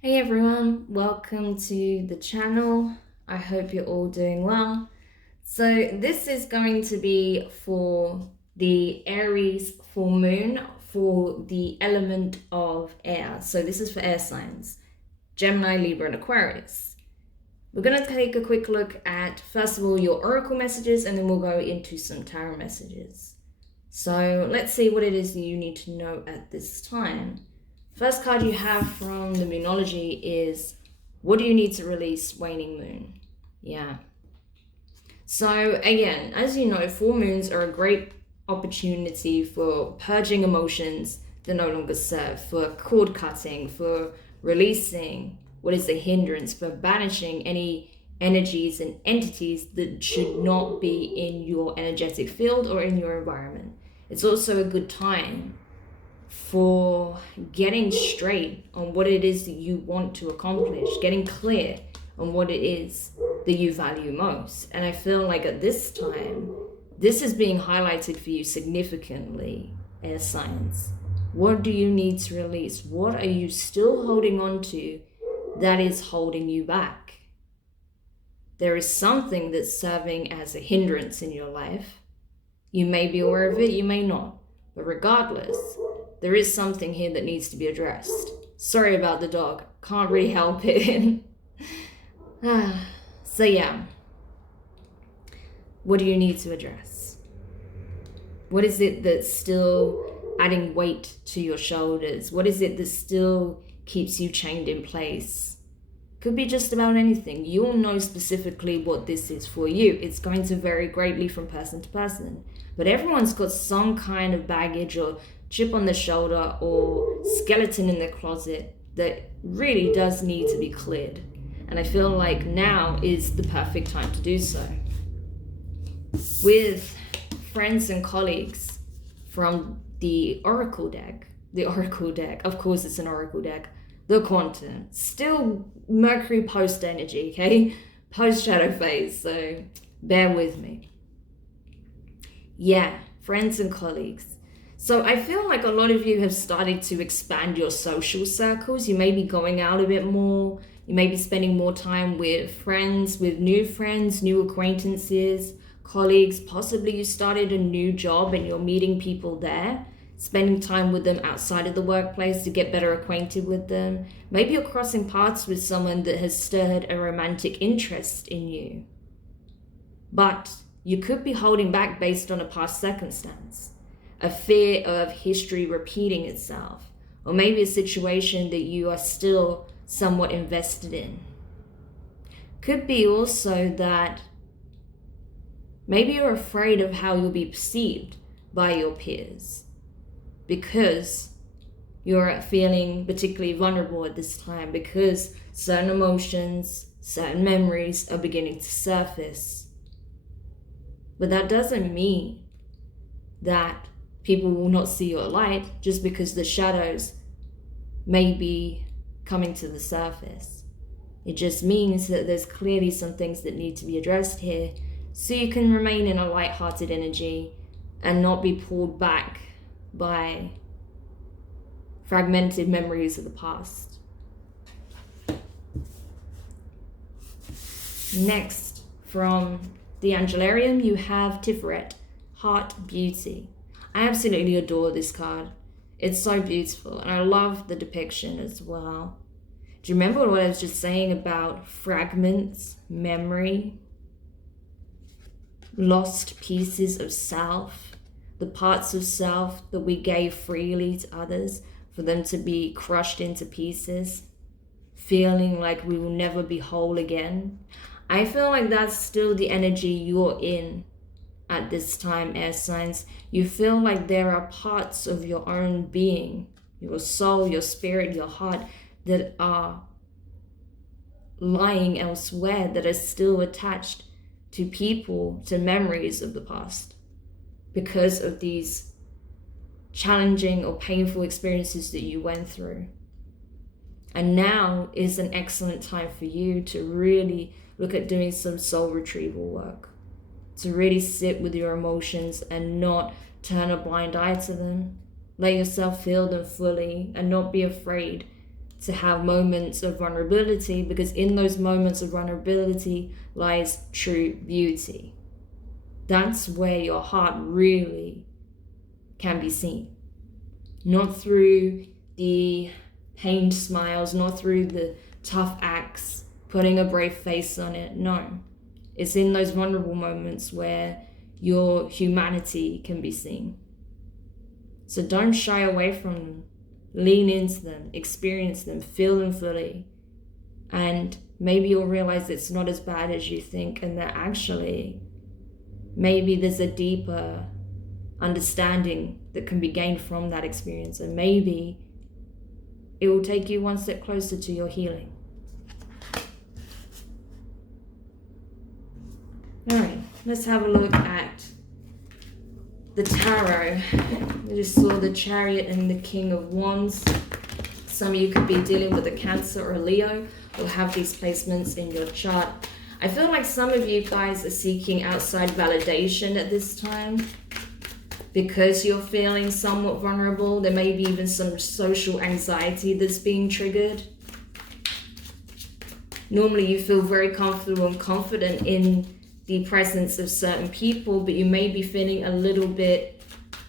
Hey everyone, welcome to the channel. I hope you're all doing well. So this is going to be for the Aries full moon for the element of air. So this is for air signs, Gemini, Libra, and Aquarius. We're going to take a quick look at, first of all, your oracle messages, and then we'll go into some tarot messages. So let's see what it is that you need to know at this time. First card you have from the Moonology is, what do you need to release, waning moon? Yeah. So again, as you know, full moons are a great opportunity for purging emotions that no longer serve, for cord cutting, for releasing what is a hindrance, for banishing any energies and entities that should not be in your energetic field or in your environment. It's also a good time for getting straight on what it is that you want to accomplish, getting clear on what it is that you value most. And I feel like at this time, this is being highlighted for you significantly, air signs. What do you need to release? What are you still holding on to that is holding you back? There is something that's serving as a hindrance in your life. You may be aware of it, you may not. But regardless, there is something here that needs to be addressed. Sorry about the dog. Can't really help it. So yeah. What do you need to address? What is it that's still adding weight to your shoulders? What is it that still keeps you chained in place? Could be just about anything. You'll know specifically what this is for you. It's going to vary greatly from person to person. But everyone's got some kind of baggage or chip on the shoulder or skeleton in the closet that really does need to be cleared. And I feel like now is the perfect time to do so. With friends and colleagues from the Oracle deck, of course it's an Oracle deck, the quantum, still Mercury post energy, okay? Post shadow phase, so bear with me. Yeah, friends and colleagues. So I feel like a lot of you have started to expand your social circles. You may be going out a bit more. You may be spending more time with friends, with new acquaintances, colleagues. Possibly you started a new job and you're meeting people there, spending time with them outside of the workplace to get better acquainted with them. Maybe you're crossing paths with someone that has stirred a romantic interest in you. But you could be holding back based on a past circumstance, a fear of history repeating itself, or maybe a situation that you are still somewhat invested in. Could be also that maybe you're afraid of how you'll be perceived by your peers because you're feeling particularly vulnerable at this time, because certain emotions, certain memories are beginning to surface. But that doesn't mean that people will not see your light just because the shadows may be coming to the surface. It just means that there's clearly some things that need to be addressed here so you can remain in a light-hearted energy and not be pulled back by fragmented memories of the past. Next, from the Angelarium, you have Tiferet, Heart Beauty. I absolutely adore this card. It's so beautiful, and I love the depiction as well. Do you remember what I was just saying about fragments, memory, lost pieces of self, the parts of self that we gave freely to others for them to be crushed into pieces, feeling like we will never be whole again? I feel like that's still the energy you're in at this time, air signs. You feel like there are parts of your own being, your soul, your spirit, your heart, that are lying elsewhere, that are still attached to people, to memories of the past, because of these challenging or painful experiences that you went through. And now is an excellent time for you to really look at doing some soul retrieval work, to really sit with your emotions and not turn a blind eye to them. Let yourself feel them fully and not be afraid to have moments of vulnerability, because in those moments of vulnerability lies true beauty. That's where your heart really can be seen. Not through the pained smiles, not through the tough acts, putting a brave face on it. No. It's in those vulnerable moments where your humanity can be seen. So don't shy away from them. Lean into them, experience them, feel them fully. And maybe you'll realize it's not as bad as you think, and that actually maybe there's a deeper understanding that can be gained from that experience, and maybe it will take you one step closer to your healing. All right, let's have a look at the tarot. We just saw the Chariot and the King of Wands. Some of you could be dealing with a Cancer or a Leo, or have these placements in your chart. I feel like some of you guys are seeking outside validation at this time because you're feeling somewhat vulnerable. There may be even some social anxiety that's being triggered. Normally you feel very comfortable and confident in the presence of certain people, but you may be feeling a little bit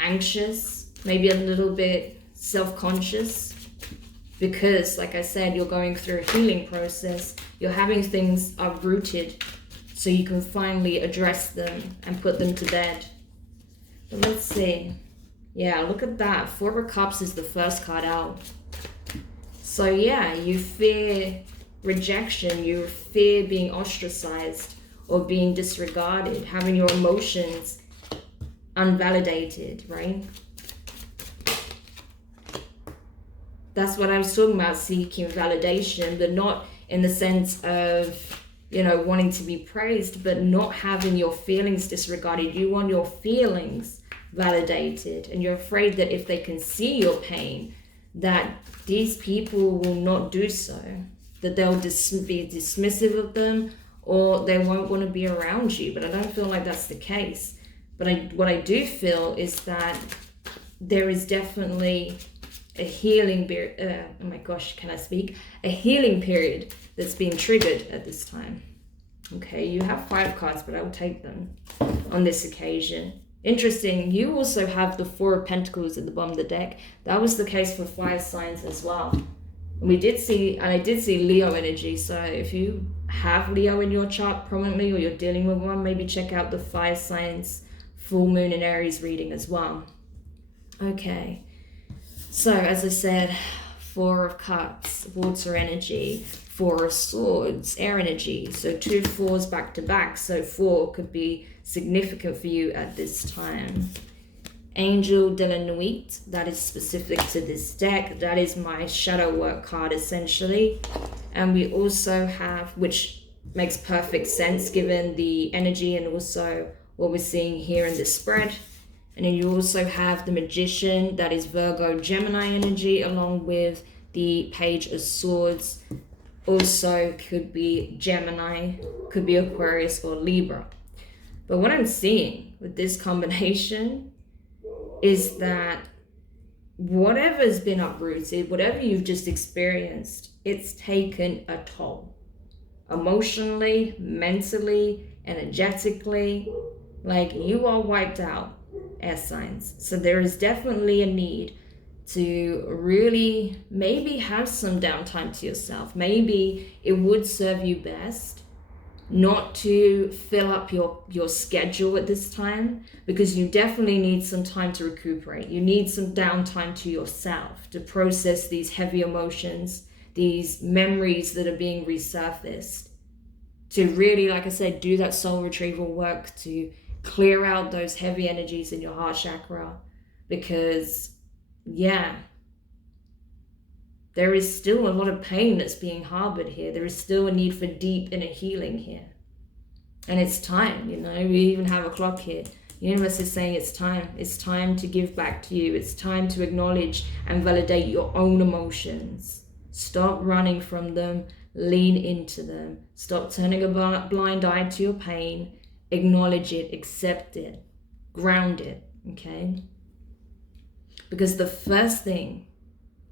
anxious, maybe a little bit self-conscious, because like I said, you're going through a healing process. You're having things uprooted so you can finally address them and put them to bed. But let's see. Yeah, look at that. Four of Cups is the first card out. So yeah, you fear rejection, you fear being ostracized or being disregarded, having your emotions unvalidated, right? That's what I was talking about, seeking validation, but not in the sense of, you know, wanting to be praised, but not having your feelings disregarded. You want your feelings validated, and you're afraid that if they can see your pain, that these people will not do so, that they'll be dismissive of them, or they won't want to be around you. But I don't feel like that's the case. But what I do feel is that there is definitely a healing period, oh my gosh, can I speak? A healing period that's being triggered at this time. Okay, you have 5 cards, but I will take them on this occasion. Interesting, you also have the 4 of Pentacles at the bottom of the deck. That was the case for fire signs as well. And I did see Leo energy, so if you have Leo in your chart prominently, or you're dealing with one, maybe check out the fire signs full moon and Aries reading as well. Okay, so as I said, 4 of Cups, water energy, 4 of Swords, air energy. So 2 4s back to back. So 4 could be significant for you at this time. Angel de la Nuit, that is specific to this deck. That is my shadow work card essentially. And we also have, which makes perfect sense given the energy and also what we're seeing here in this spread. And then you also have the Magician, that is Virgo, Gemini energy, along with the Page of Swords. Also could be Gemini, could be Aquarius or Libra. But what I'm seeing with this combination is that whatever's been uprooted, whatever you've just experienced, it's taken a toll. Emotionally, mentally, energetically, like you are wiped out, air signs. So there is definitely a need to really maybe have some downtime to yourself. Maybe it would serve you best not to fill up your schedule at this time, because you definitely need some time to recuperate. You need some downtime to yourself to process these heavy emotions, these memories that are being resurfaced, to really, like I said, do that soul retrieval work to clear out those heavy energies in your heart chakra. Because yeah, there is still a lot of pain that's being harbored here. There is still a need for deep inner healing here. And it's time, you know, we even have a clock here. The universe is saying it's time. It's time to give back to you. It's time to acknowledge and validate your own emotions. Stop running from them. Lean into them. Stop turning a blind eye to your pain. Acknowledge it. Accept it. Ground it, okay? Because the first thing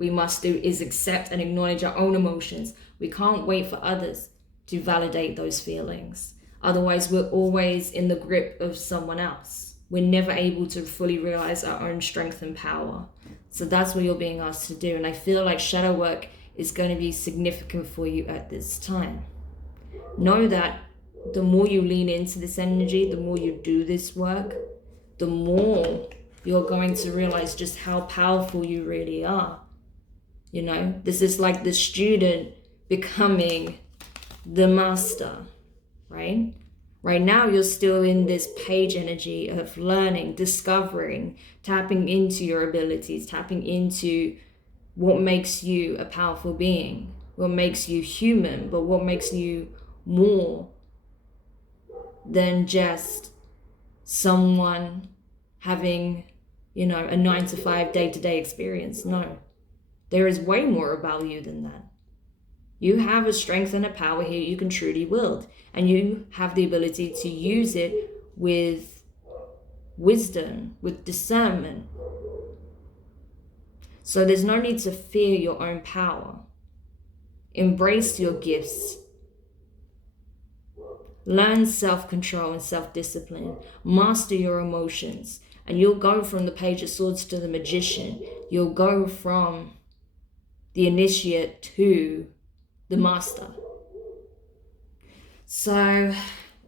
we must do is accept and acknowledge our own emotions. We can't wait for others to validate those feelings. Otherwise, we're always in the grip of someone else. We're never able to fully realize our own strength and power. So that's what you're being asked to do. And I feel like shadow work is going to be significant for you at this time. Know that the more you lean into this energy, the more you do this work, the more you're going to realize just how powerful you really are. You know, this is like the student becoming the master, right? Right now, you're still in this page energy of learning, discovering, tapping into your abilities, tapping into what makes you a powerful being, what makes you human, but what makes you more than just someone having, you know, a 9-to-5 day-to-day experience. No, there is way more about you than that. You have a strength and a power here you can truly wield, and you have the ability to use it with wisdom, with discernment. So there's no need to fear your own power. Embrace your gifts. Learn self-control and self-discipline. Master your emotions. And you'll go from the Page of Swords to the Magician. You'll go from the initiate to the master. So,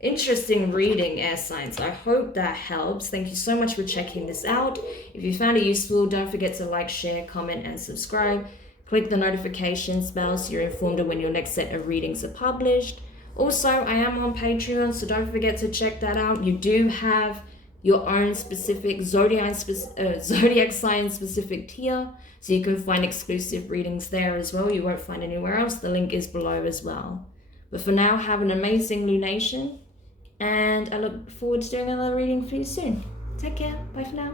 interesting reading, air signs. I hope that helps. Thank you so much for checking this out. If you found it useful, don't forget to like, share, comment, and subscribe. Click the notifications bell so you're informed of when your next set of readings are published. Also, I am on Patreon, so don't forget to check that out. You do have your own specific zodiac sign specific tier, so you can find exclusive readings there as well. You won't find anywhere else. The link is below as well. But for now, have an amazing lunation, and I look forward to doing another reading for you soon. Take care. Bye for now.